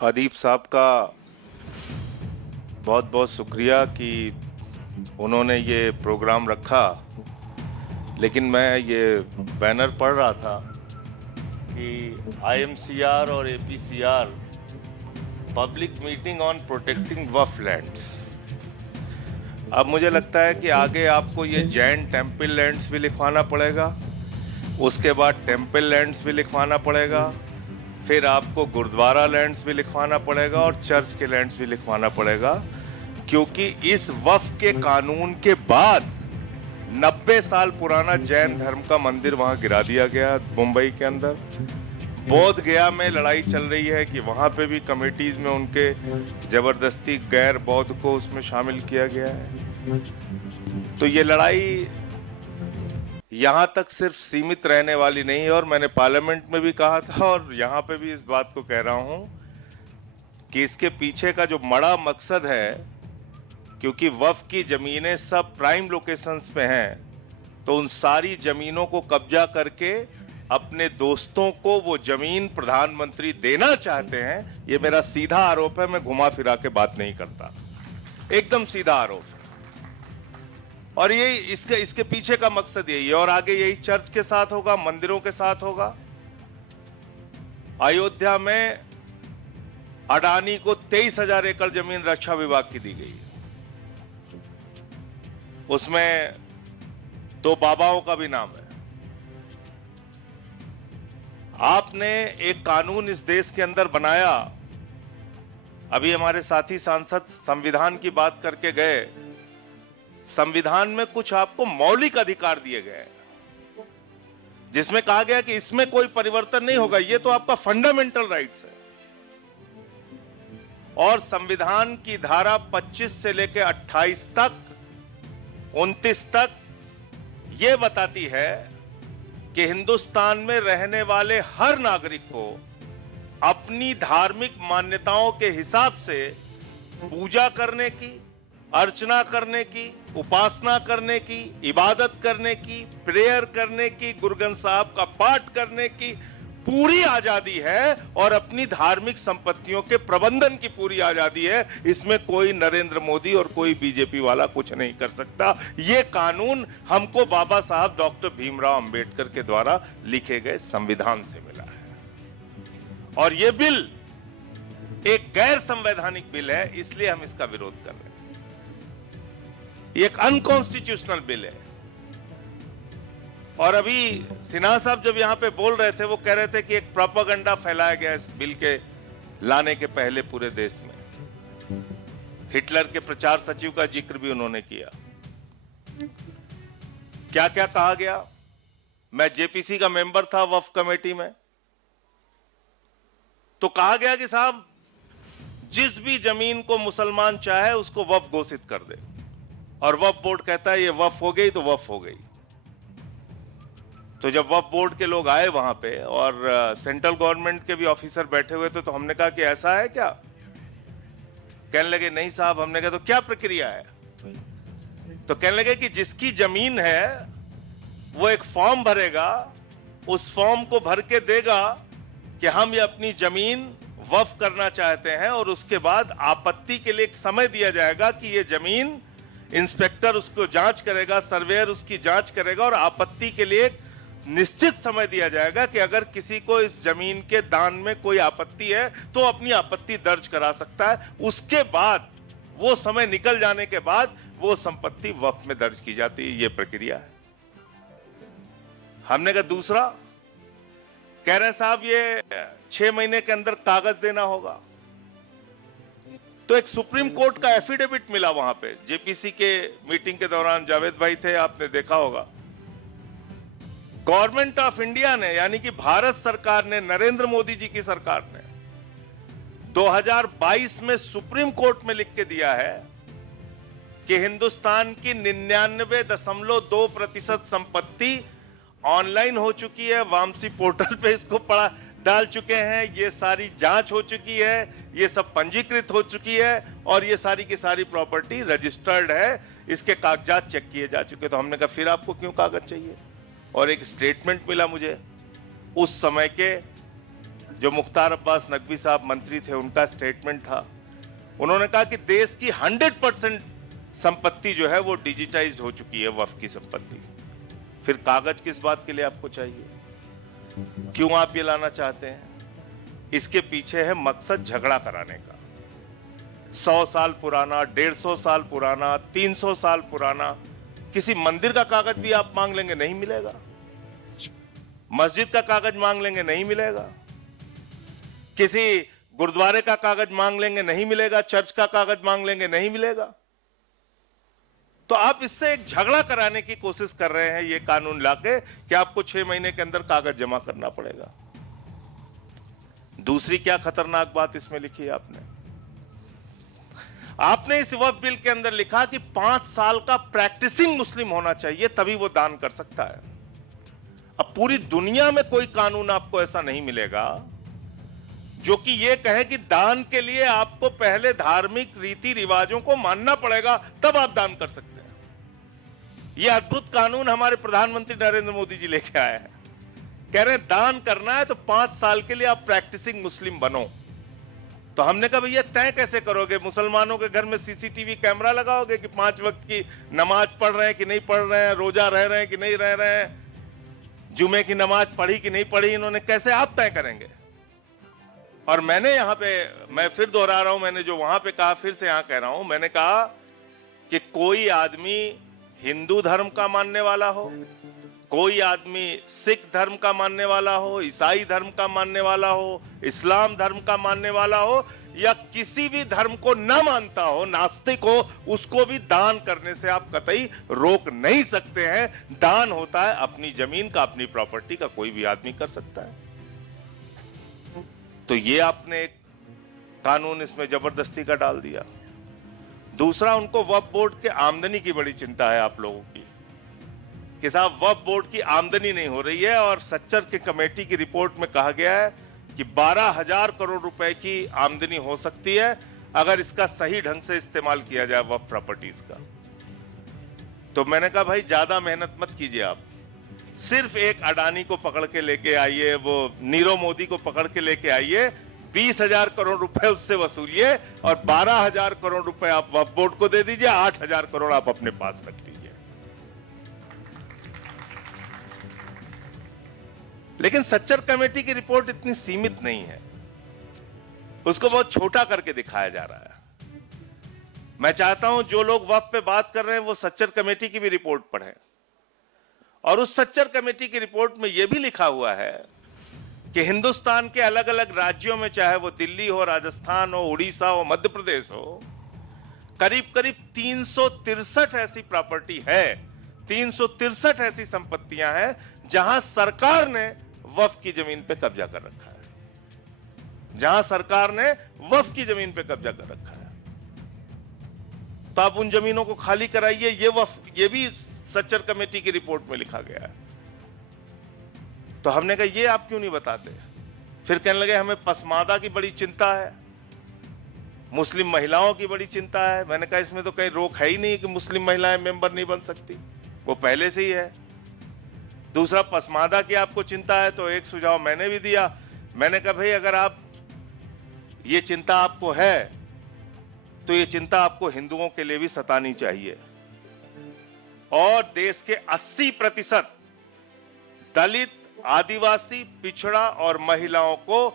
अदीब साहब का बहुत बहुत शुक्रिया कि उन्होंने ये प्रोग्राम रखा। लेकिन मैं ये बैनर पढ़ रहा था कि आईएमसीआर और APCR public meeting on protecting Waqf lands. अब मुझे लगता है कि आगे आपको ये जैन टेम्पल लैंड्स भी लिखवाना पड़ेगा, उसके बाद टेम्पल लैंड्स भी लिखवाना पड़ेगा, फिर आपको गुरुद्वारा लैंड्स भी लिखवाना पड़ेगा और चर्च के लैंड्स भी लिखवाना पड़ेगा, क्योंकि इस वक्फ के कानून के बाद 90 साल पुराना जैन धर्म का मंदिर वहां गिरा दिया गया मुंबई के अंदर। बोध गया में लड़ाई चल रही है कि वहां पे भी कमेटीज में उनके जबरदस्ती गैर बौद्ध को उसमें शामिल किया गया है। तो ये लड़ाई यहां तक सिर्फ सीमित रहने वाली नहीं है, और मैंने पार्लियामेंट में भी कहा था और यहां पे भी इस बात को कह रहा हूं कि इसके पीछे का जो बड़ा मकसद है, क्योंकि वक्फ की जमीनें सब प्राइम लोकेशंस पे हैं, तो उन सारी जमीनों को कब्जा करके अपने दोस्तों को वो जमीन प्रधानमंत्री देना चाहते हैं। ये मेरा सीधा आरोप है, मैं घुमा फिरा के बात नहीं करता, एकदम सीधा आरोप है। और ये इसके पीछे का मकसद यही है, और आगे यही चर्च के साथ होगा, मंदिरों के साथ होगा। अयोध्या में अडानी को 23,000 एकड़ जमीन रक्षा विभाग की दी गई है। उसमें 2 बाबाओं का भी नाम है। आपने एक कानून इस देश के अंदर बनाया, अभी हमारे साथी सांसद संविधान की बात करके गए। संविधान में कुछ आपको मौलिक अधिकार दिए गए, जिसमें कहा गया कि इसमें कोई परिवर्तन नहीं होगा, ये तो आपका फंडामेंटल राइट्स है। और संविधान की धारा 25 से लेकर 28 तक, 29 तक यह बताती है कि हिंदुस्तान में रहने वाले हर नागरिक को अपनी धार्मिक मान्यताओं के हिसाब से पूजा करने की, अर्चना करने की, उपासना करने की, इबादत करने की, प्रेयर करने की, गुरु ग्रंथ साहब का पाठ करने की पूरी आजादी है, और अपनी धार्मिक संपत्तियों के प्रबंधन की पूरी आजादी है। इसमें कोई नरेंद्र मोदी और कोई बीजेपी वाला कुछ नहीं कर सकता। ये कानून हमको बाबा साहब डॉक्टर भीमराव अंबेडकर के द्वारा लिखे गए संविधान से मिला है। और ये बिल एक गैर संवैधानिक बिल है, इसलिए हम इसका विरोध कर रहे हैं। ये एक अनकॉन्स्टिट्यूशनल बिल है। और अभी सिन्हा साहब जब यहां पे बोल रहे थे, वो कह रहे थे कि एक प्रोपेगेंडा फैलाया गया इस बिल के लाने के पहले पूरे देश में। हिटलर के प्रचार सचिव का जिक्र भी उन्होंने किया। क्या क्या कहा गया? मैं जेपीसी का मेंबर था वक्फ कमेटी में, तो कहा गया कि साहब जिस भी जमीन को मुसलमान चाहे उसको वक्फ घोषित कर दे, और वक्फ बोर्ड कहता है ये वक्फ हो गई तो वक्फ हो गई। तो जब वक्फ बोर्ड के लोग आए वहां पे, और सेंट्रल गवर्नमेंट के भी ऑफिसर बैठे हुए थे, तो हमने कहा कि ऐसा है क्या? कहने लगे नहीं साहब। हमने कहा तो क्या प्रक्रिया है? तो कहने लगे कि जिसकी जमीन है वो एक फॉर्म भरेगा, उस फॉर्म को भर के देगा कि हम ये अपनी जमीन वक्फ करना चाहते हैं, और उसके बाद आपत्ति के लिए एक समय दिया जाएगा कि ये जमीन, इंस्पेक्टर उसको जांच करेगा, सर्वेयर उसकी जांच करेगा, और आपत्ति के लिए निश्चित समय दिया जाएगा कि अगर किसी को इस जमीन के दान में कोई आपत्ति है तो अपनी आपत्ति दर्ज करा सकता है। उसके बाद, वो समय निकल जाने के बाद, वो संपत्ति वक्फ में दर्ज की जाती है। ये प्रक्रिया है। हमने कहा दूसरा, कह रहे साहब ये 6 महीने के अंदर कागज देना होगा। तो एक सुप्रीम कोर्ट का एफिडेविट मिला वहां पे, जेपीसी के मीटिंग के दौरान जावेद भाई थे, आपने देखा होगा। गवर्नमेंट ऑफ इंडिया ने, यानी कि भारत सरकार ने, नरेंद्र मोदी जी की सरकार ने 2022 में सुप्रीम कोर्ट में लिख के दिया है कि हिंदुस्तान की 99.2% संपत्ति ऑनलाइन हो चुकी है, वामसी पोर्टल पे इसको पड़ा डाल चुके हैं, ये सारी जांच हो चुकी है, ये सब पंजीकृत हो चुकी है, और ये सारी की सारी प्रॉपर्टी रजिस्टर्ड है, इसके कागजात चेक किए जा चुके। तो हमने कहा फिर आपको क्यों कागज चाहिए? और एक स्टेटमेंट मिला मुझे उस समय के जो मुख्तार अब्बास नकवी साहब मंत्री थे उनका स्टेटमेंट था। उन्होंने कहा कि देश की 100% संपत्ति जो है वो डिजिटाइज्ड हो चुकी है, वक्फ की संपत्ति। फिर कागज किस बात के लिए आपको चाहिए? क्यों आप ये लाना चाहते हैं? इसके पीछे है मकसद झगड़ा कराने का। 100 साल पुराना, 150 साल पुराना, 300 साल पुराना किसी मंदिर का कागज भी आप मांग लेंगे, नहीं मिलेगा। मस्जिद का कागज मांग लेंगे, नहीं मिलेगा। किसी गुरुद्वारे का कागज मांग लेंगे, नहीं मिलेगा। चर्च का कागज मांग लेंगे, नहीं मिलेगा। तो आप इससे एक झगड़ा कराने की कोशिश कर रहे हैं ये कानून लाके कि आपको 6 महीने के अंदर कागज जमा करना पड़ेगा। दूसरी क्या खतरनाक बात इसमें लिखी है आपने इस वक्फ बिल के अंदर लिखा कि 5 साल का प्रैक्टिसिंग मुस्लिम होना चाहिए, तभी वो दान कर सकता है। अब पूरी दुनिया में कोई कानून आपको ऐसा नहीं मिलेगा जो कि ये कहे कि दान के लिए आपको पहले धार्मिक रीति रिवाजों को मानना पड़ेगा, तब आप दान कर सकते हैं। यह अद्भुत कानून हमारे प्रधानमंत्री नरेंद्र मोदी जी लेके आए हैं। कह रहे हैं दान करना है तो 5 साल के लिए आप प्रैक्टिसिंग मुस्लिम बनो। तो हमने कहा भैया तय कैसे करोगे? मुसलमानों के घर में सीसीटीवी कैमरा लगाओगे कि 5 वक्त की नमाज पढ़ रहे हैं कि नहीं पढ़ रहे हैं, रोजा रह रहे हैं कि नहीं रह रहे हैं, जुमे की नमाज पढ़ी कि नहीं पढ़ी? इन्होंने कैसे आप तय करेंगे? और मैंने यहां पे, मैं फिर दोहरा रहा हूं, मैंने जो वहां पे कहा फिर से यहां कह रहा हूं, मैंने कहा कि कोई आदमी हिंदू धर्म का मानने वाला हो, कोई आदमी सिख धर्म का मानने वाला हो, ईसाई धर्म का मानने वाला हो, इस्लाम धर्म का मानने वाला हो, या किसी भी धर्म को न मानता हो, नास्तिक हो, उसको भी दान करने से आप कतई रोक नहीं सकते हैं। दान होता है अपनी जमीन का, अपनी प्रॉपर्टी का, कोई भी आदमी कर सकता है। तो ये आपने एक कानून इसमें जबरदस्ती का डाल दिया। दूसरा, उनको वक्फ बोर्ड के आमदनी की बड़ी चिंता है आप लोगों की कि साहब वक्फ बोर्ड की आमदनी नहीं हो रही है, और सच्चर की कमेटी की रिपोर्ट में कहा गया है कि 12,000 करोड़ रुपए की आमदनी हो सकती है अगर इसका सही ढंग से इस्तेमाल किया जाए वक्फ प्रॉपर्टीज का। तो मैंने कहा भाई ज्यादा मेहनत मत कीजिए, आप सिर्फ एक अडानी को पकड़ के लेके आइए, वो नीरव मोदी को पकड़ के लेके आइए, 20,000 करोड़ रुपए उससे वसूलिए और 12,000 करोड़ रुपए आप वक्फ बोर्ड को दे दीजिए, 8,000 करोड़ आप अपने पास रख लीजिए। लेकिन सच्चर कमेटी की रिपोर्ट इतनी सीमित नहीं है, उसको बहुत छोटा करके दिखाया जा रहा है। मैं चाहता हूं जो लोग वक्फ पे बात कर रहे हैं वो सच्चर कमेटी की भी रिपोर्ट पढ़ें, और उस सच्चर कमेटी की रिपोर्ट में यह भी लिखा हुआ है कि हिंदुस्तान के अलग अलग राज्यों में, चाहे वो दिल्ली हो, राजस्थान हो, उड़ीसा हो, मध्य प्रदेश हो, करीब करीब 363 ऐसी प्रॉपर्टी है, 363 ऐसी संपत्तियां हैं जहां सरकार ने वक्फ की जमीन पे कब्जा कर रखा है, जहां सरकार ने वक्फ की जमीन पे कब्जा कर रखा है। तो आप उन जमीनों को खाली कराइए, ये भी सच्चर कमेटी की रिपोर्ट में लिखा गया है। तो हमने कहा ये आप क्यों नहीं बताते? फिर कहने लगे हमें पसमादा की बड़ी चिंता है, मुस्लिम महिलाओं की बड़ी चिंता है। मैंने कहा इसमें तो कहीं रोक है ही नहीं कि मुस्लिम महिलाएं मेंबर नहीं बन सकती, वो पहले से ही है। दूसरा, पसमादा की आपको चिंता है तो एक सुझाव मैंने भी दिया। मैंने कहा भाई अगर आप ये चिंता आपको है तो ये चिंता आपको हिंदुओं के लिए भी सतानी चाहिए, और देश के 80% दलित, आदिवासी, पिछड़ा और महिलाओं को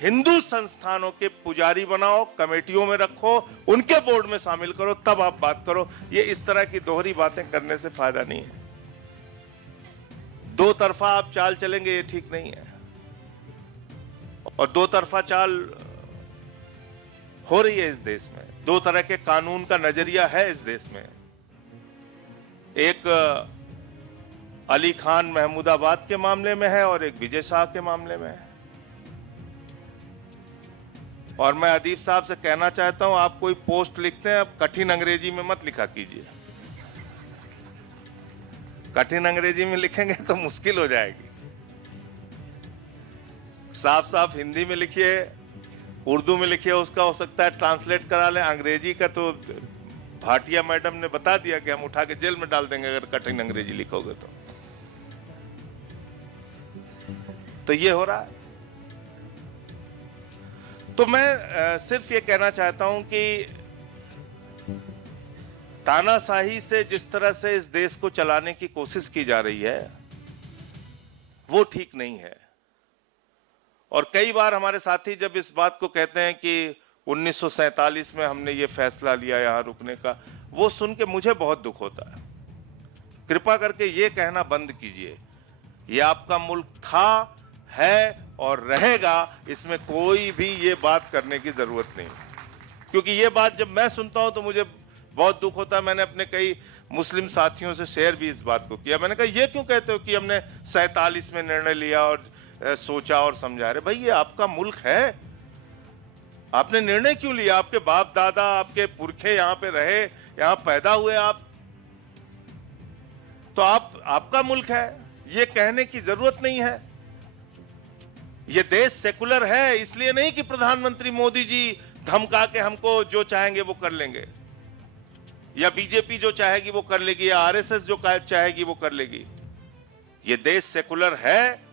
हिंदू संस्थानों के पुजारी बनाओ, कमेटियों में रखो, उनके बोर्ड में शामिल करो, तब आप बात करो। ये इस तरह की दोहरी बातें करने से फायदा नहीं है। दो तरफा आप चाल चलेंगे, ये ठीक नहीं है। और दो तरफा चाल हो रही है इस देश में, दो तरह के कानून का नजरिया है इस देश में। एक अली खान महमूदाबाद के मामले में है और एक विजय शाह के मामले में है। और मैं अदीब साहब से कहना चाहता हूं, आप कोई पोस्ट लिखते हैं, आप कठिन अंग्रेजी में मत लिखा कीजिए। कठिन अंग्रेजी में लिखेंगे तो मुश्किल हो जाएगी। साफ साफ हिंदी में लिखिए, उर्दू में लिखिए, उसका हो सकता है ट्रांसलेट करा लें। अंग्रेजी का तो भाटिया मैडम ने बता दिया कि हम उठा के जेल में डाल देंगे अगर कठिन अंग्रेजी लिखोगे तो ये हो रहा है। तो मैं सिर्फ ये कहना चाहता हूं कि तानाशाही से जिस तरह से इस देश को चलाने की कोशिश की जा रही है वो ठीक नहीं है। और कई बार हमारे साथी जब इस बात को कहते हैं कि 1947 में हमने ये फैसला लिया यहां रुकने का, वो सुन के मुझे बहुत दुख होता है। कृपा करके ये कहना बंद कीजिए, ये आपका मुल्क था, है और रहेगा, इसमें कोई भी ये बात करने की जरूरत नहीं। क्योंकि ये बात जब मैं सुनता हूं तो मुझे बहुत दुख होता है। मैंने अपने कई मुस्लिम साथियों से शेयर भी इस बात को किया। मैंने कहा ये क्यों कहते हो कि हमने 47 में निर्णय लिया और सोचा और समझा। रहे भाई, ये आपका मुल्क है, आपने निर्णय क्यों लिया? आपके बाप दादा, आपके पुरखे यहां पे रहे, यहां पैदा हुए आप, तो आपका मुल्क है, ये कहने की जरूरत नहीं है। ये देश सेकुलर है, इसलिए नहीं कि प्रधानमंत्री मोदी जी धमका के हमको जो चाहेंगे वो कर लेंगे, या बीजेपी जो चाहेगी वो कर लेगी, या आरएसएस जो चाहेगी वो कर लेगी। ये देश सेकुलर है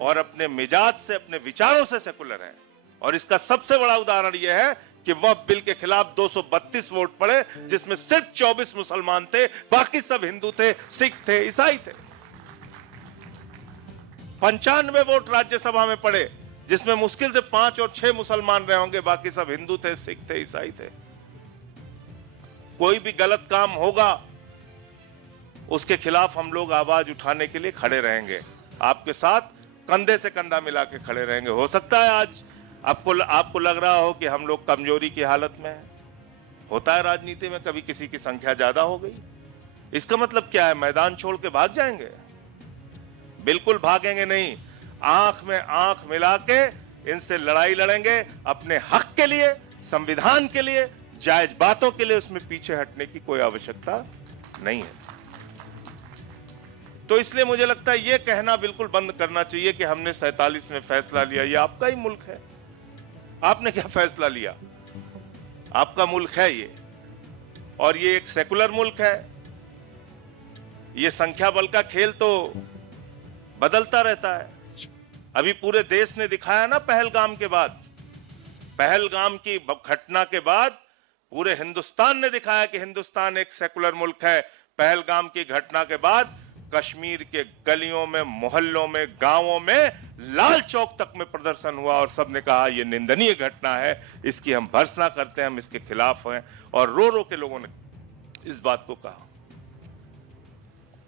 और अपने मिजाज से, अपने विचारों से सेकुलर है। और इसका सबसे बड़ा उदाहरण यह है कि वक्फ बिल के खिलाफ 232 वोट पड़े, जिसमें सिर्फ 24 मुसलमान थे, बाकी सब हिंदू थे, सिख थे, ईसाई थे। 95 वोट राज्यसभा में पड़े, जिसमें मुश्किल से 5 और 6 मुसलमान रहे होंगे, बाकी सब हिंदू थे, सिख थे, ईसाई थे। कोई भी गलत काम होगा उसके खिलाफ हम लोग आवाज उठाने के लिए खड़े रहेंगे, आपके साथ कंधे से कंधा मिला के खड़े रहेंगे। हो सकता है आज आपको लग रहा हो कि हम लोग कमजोरी की हालत में हैं। होता है राजनीति में, कभी किसी की संख्या ज्यादा हो गई, इसका मतलब क्या है? मैदान छोड़ के भाग जाएंगे? बिल्कुल भागेंगे नहीं। आंख में आंख मिला के इनसे लड़ाई लड़ेंगे, अपने हक के लिए, संविधान के लिए, जायज बातों के लिए। उसमें पीछे हटने की कोई आवश्यकता नहीं है। तो इसलिए मुझे लगता है यह कहना बिल्कुल बंद करना चाहिए कि हमने 47 में फैसला लिया। यह आपका ही मुल्क है, आपने क्या फैसला लिया? आपका मुल्क है ये, और ये एक सेकुलर मुल्क है। ये संख्या बल का खेल तो बदलता रहता है। अभी पूरे देश ने दिखाया ना, पहलगाम के बाद, पहलगाम की घटना के बाद पूरे हिंदुस्तान ने दिखाया कि हिंदुस्तान एक सेकुलर मुल्क है। पहलगाम की घटना के बाद कश्मीर के गलियों में, मोहल्लों में, गांवों में, लाल चौक तक में प्रदर्शन हुआ और सबने कहा यह निंदनीय घटना है, इसकी हम भर्त्सना करते हैं, हम इसके खिलाफ हैं। और रो रो के लोगों ने इस बात को कहा।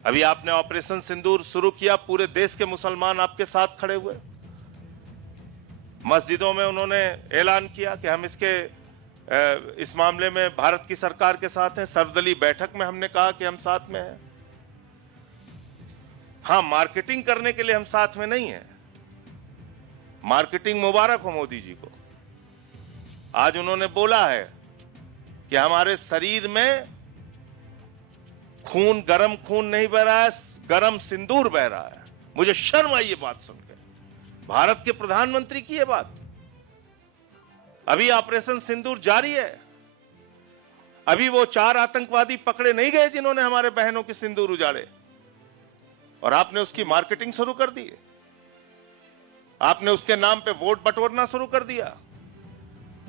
अभी आपने ऑपरेशन सिंदूर शुरू किया, पूरे देश के मुसलमान आपके साथ खड़े हुए। मस्जिदों में उन्होंने ऐलान किया कि हम इस मामले में भारत की सरकार के साथ हैं। सर्वदलीय बैठक में हमने कहा कि हम साथ में हैं। हां, मार्केटिंग करने के लिए हम साथ में नहीं हैं। मार्केटिंग मुबारक हो मोदी जी को। आज उन्होंने बोला है कि हमारे शरीर में खून, गरम खून नहीं बह रहा है, गरम सिंदूर बह रहा है। मुझे शर्म आई ये बात सुनकर, भारत के प्रधानमंत्री की ये बात। अभी ऑपरेशन सिंदूर जारी है। अभी वो 4 आतंकवादी पकड़े नहीं गए जिन्होंने हमारे बहनों के सिंदूर उजाड़े, और आपने उसकी मार्केटिंग शुरू कर दी। आपने उसके नाम पे वोट बटोरना शुरू कर दिया।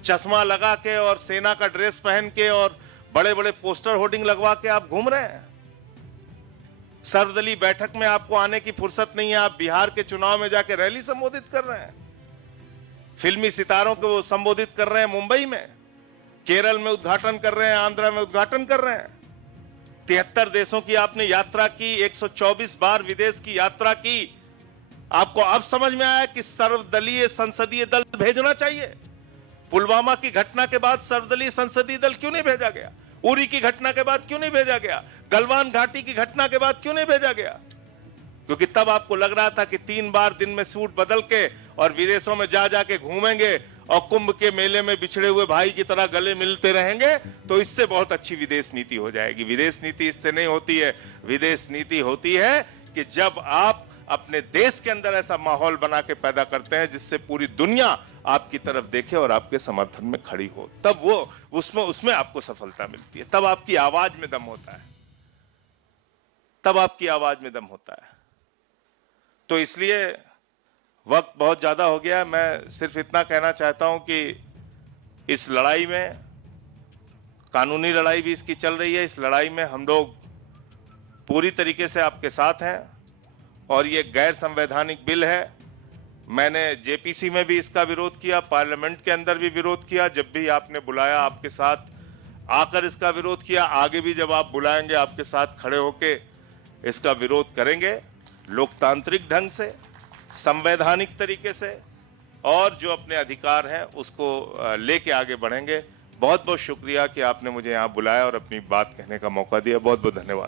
चश्मा लगा के और सेना का ड्रेस पहन के और बड़े बड़े पोस्टर होर्डिंग लगवा के आप घूम रहे हैं। सर्वदलीय बैठक में आपको आने की फुर्सत नहीं है, आप बिहार के चुनाव में जाके रैली संबोधित कर रहे हैं। फिल्मी सितारों को संबोधित कर रहे हैं मुंबई में, केरल में उद्घाटन कर रहे हैं, आंध्र में उद्घाटन कर रहे हैं। 73 देशों की आपने यात्रा की, 124 बार विदेश की यात्रा की। आपको अब समझ में आया कि सर्वदलीय संसदीय दल भेजना चाहिए। पुलवामा की घटना के बाद सर्वदलीय संसदीय दल क्यों नहीं भेजा गया? उरी की घटना के बाद क्यों नहीं भेजा गया? गलवान घाटी की घटना के बाद क्यों नहीं भेजा गया? क्योंकि तब आपको लग रहा था कि 3 बार दिन में सूट बदल के और विदेशों में जा जाके घूमेंगे और कुंभ के मेले में बिछड़े हुए भाई की तरह गले मिलते रहेंगे, तो इससे बहुत अच्छी विदेश नीति हो जाएगी। विदेश नीति इससे नहीं होती है। विदेश नीति होती है कि जब आप अपने देश के अंदर ऐसा माहौल बना के पैदा करते हैं जिससे पूरी दुनिया आपकी तरफ देखे और आपके समर्थन में खड़ी हो, तब वो उसमें आपको सफलता मिलती है। तब आपकी आवाज में दम होता है, तब आपकी आवाज में दम होता है। तो इसलिए वक्त बहुत ज़्यादा हो गया है। मैं सिर्फ इतना कहना चाहता हूं कि इस लड़ाई में, कानूनी लड़ाई भी इसकी चल रही है, इस लड़ाई में हम लोग पूरी तरीके से आपके साथ हैं और ये गैर संवैधानिक बिल है। मैंने जेपीसी में भी इसका विरोध किया, पार्लियामेंट के अंदर भी विरोध किया, जब भी आपने बुलाया आपके साथ आकर इसका विरोध किया। आगे भी जब आप बुलाएंगे आपके साथ खड़े होके इसका विरोध करेंगे, लोकतांत्रिक ढंग से, संवैधानिक तरीके से, और जो अपने अधिकार हैं उसको लेके आगे बढ़ेंगे। बहुत बहुत शुक्रिया कि आपने मुझे यहाँ बुलाया और अपनी बात कहने का मौका दिया। बहुत बहुत धन्यवाद।